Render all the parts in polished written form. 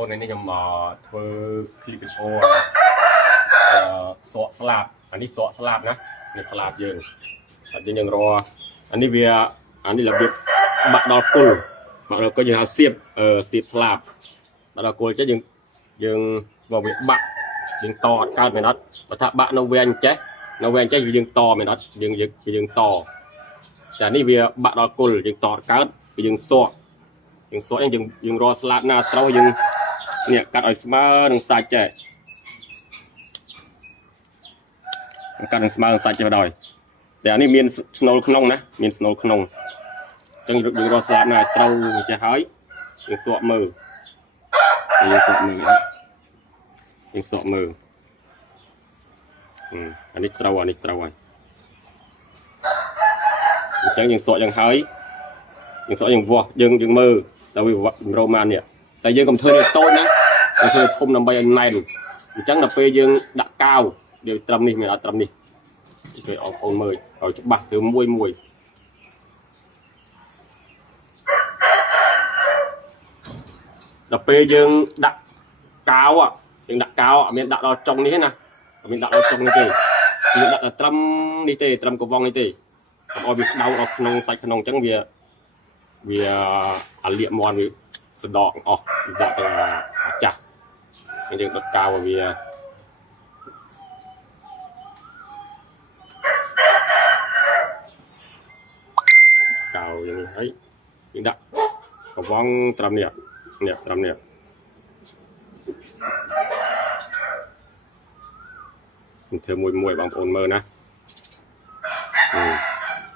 ôn này nhầm thưa clip video sọ slab anh đi sọ slab nè này slab dừng anh đi nhường ro anh đi về anh đi làm việc bạn đo cùi bạn đo có những hào xiệp xiệp slab bạn đo cùi chứ dừng vào việc bạn dừng to cao mày nó và thà bạn nó quen chết thì dừng to mày nó dừng toแต่นี่វាបាក់ដល់គុលយើងតតកើតយើងសក់យើងរកស្លាបណាត្រូវយើងនេះកាត់ឲ្យស្មើនឹងសាច់ចេះកាត់នឹងស្មើនឹងសាច់ចេះដល់តែអានេះមានស្នូលក្នុងណាមានស្នូលក្នុងអញ្ចឹងយើងរកស្លាបណាត្រូវចេះហើយយើងសក់មើលអានេះត្រូវហើយអញ្ចឹងយើងសក់យ៉ាងហើយយើងសក់យ៉ាងវាស់យើងមើលតែវារោម៉ាននេះតែយើងកុំធ្វើនេះតូចណាយើងធ្វើធំដើម្បីឲ្យណែនអញ្ចឹងដល់ពេលយើងដាក់កាវវាត្រឹមនេះមានអត់ត្រឹមនេះគេអងអូនមើលឲ្យច្បាស់ធ្វើមួយដល់ពេលយើងដាក់កាវអត់មានដាក់ដល់ចុងនេះណាអត់មានដាក់ដល់ចុងនេះទេយើងដាក់ដល់ត្រឹមនេះទេត្រឹមកវងនេះទេឲ្យវាក្តៅដល់ក្នុងសាច់ក្នុងអញ្ចឹងវាអាលៀកមន់វាសដកអស់ដាក់ទៅចាស់យើងដុតកាវឲ្យវាកាវយ៉ាងនេះហើយយើងដាក់កវងត្រឹមនេះត្រឹមនេះmìnhធ្វើមួយបងប្អូនមើលណា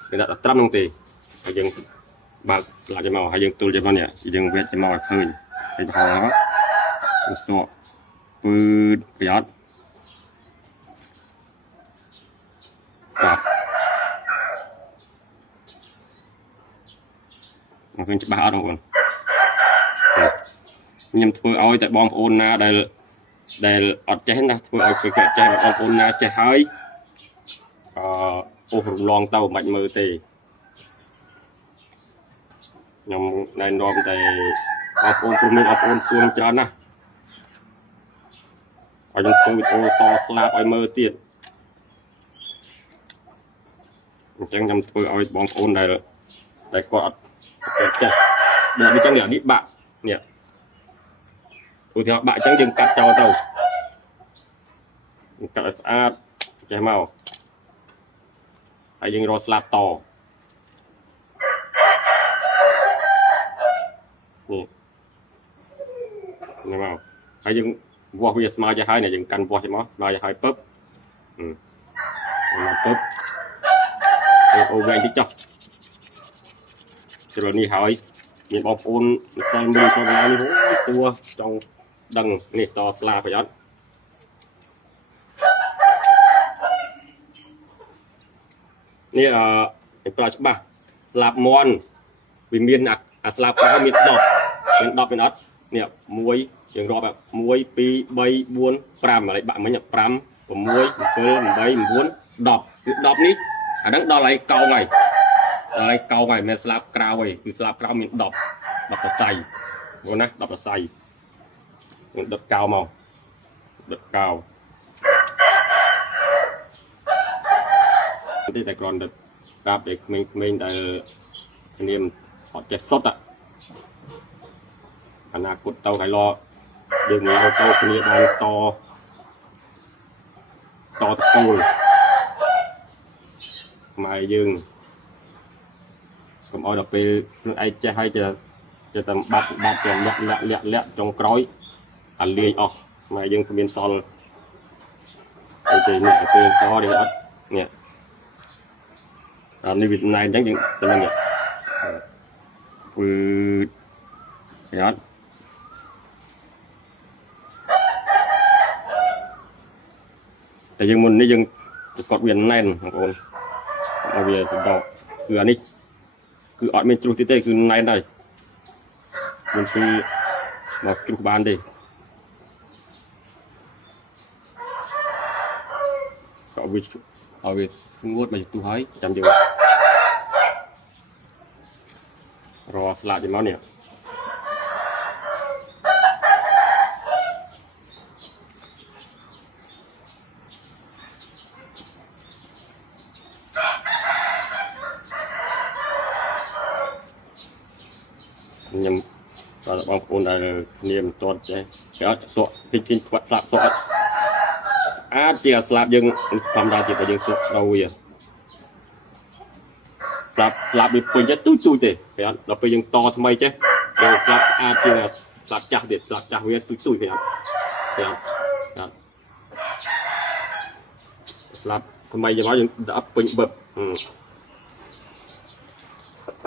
គេដាក់ត្រឹមនោះទេហើយយើងបើកស្លាកចេញមកហើយយើងទូលចេញមកនេះយើងវេចចេញមកឲ្យឃើញហើយហោហ្នឹងសក់ពឺប្រយោជន៍បាទមកឃើញច្បាស់អត់បងប្អូនខ្ញុំធ្វើឲ្យតែបងប្អូនណាដែលអត់ចេះណាធ្វើឲ្យគេចេះបងប្អូនណាចេះហើយអូសរំលងទៅមិនបាច់មើលទេខ្ញុំណែនាំតែបងប្អូនព្រមមានបងប្អូនសួរច្រើនណាស់ឲ្យខ្ញុំធ្វើវីដេអូតស្លាបឲ្យមើលទៀតអញ្ចឹងខ្ញុំធ្វើឲ្យបងប្អូនដែលគាត់អត់ចេះដូចអញ្ចឹងនេះបាក់នេះឧទាហរណ៍បាក់អញ្ចឹងយើងកាត់ចោលទៅកាត់ឲ្យស្អាតចេះមកហើយយើងរកស្លាបតនេះមកហើយយើងវាស់វាស្មើចេះហើយយើងកាន់វាស់ចេះមកស្មើចេះហើយពឹបមកពឹបអូវែងតិចចុះជ្រុលនេះហើយមានបងប្អូនម្សិលមើលចូលឡាននេះសួរចង់ដឹងនេះតស្លាបប្រយោជន៍នេះប្រើច្បាស់ស្លាបមន់វាមានអាស្លាបកៅមាន10មានអត់នេះ1យើងរាប់แบบ1 2 3 4 5ហើយបាក់មិញ5 6 7 8 9 10គឺ10នេះអាហ្នឹងដល់ហើយកោងហើយមិនស្លាបក្រៅទេគឺស្លាបក្រៅមាន10សរសៃបងណា10សរសៃយើងដុតកៅមកដុតកៅតែគ្រាន់តែប្រាប់ឲ្យក្មេងៗដែលគ្នាអត់ចេះសុទ្ធអនាគតទៅហើយយើងមើលអូតូគ្នាបានតតកូលខ្មែរយើងកុំឲ្យដល់ពេលខ្លួនឯងចេះហើយចេះតែបាត់ទាំងលាក់ចុងក្រោយអាលាយអស់ខ្មែរយើងគ្មានសល់អីទេនេះទៅតនេះអត់នេះនេះវាណៃអញ្ចឹងយើងទៅនេះពឺប្រយោជន៍តែយើងមុននេះយើងកត់វាណែនបងប្អូនឲ្យវាសដកគឺអានេះគឺអត់មានជ្រុះទៀតទេគឺណែនហើយមិនពីមកជ្រុះបានទេក៏វាឲ្យវាស្ងួតមកទៅហើយចាំយើងរកស្លាកចេញមកនេះ ខ្ញុំបងប្អូនដែលគ្នាមិនទាន់ចេះគេអត់សក់ទីជិញខ្វាត់ស្លាប់សក់អាចជាស្លាប់យើងធម្មតាជាបើយើងសក់ដល់វាស្លាប់វាពេញចេះទូចទេគេអត់ដល់ពេលយើងតថ្មីចេះយើងស្លាប់អាចជាស្លាប់ចាស់ទៀតស្លាប់ចាស់វាទូចគេអត់ស្លាប់ថ្មីយ៉ាងមកយើងដាក់ពេញបឹប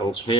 អូខេ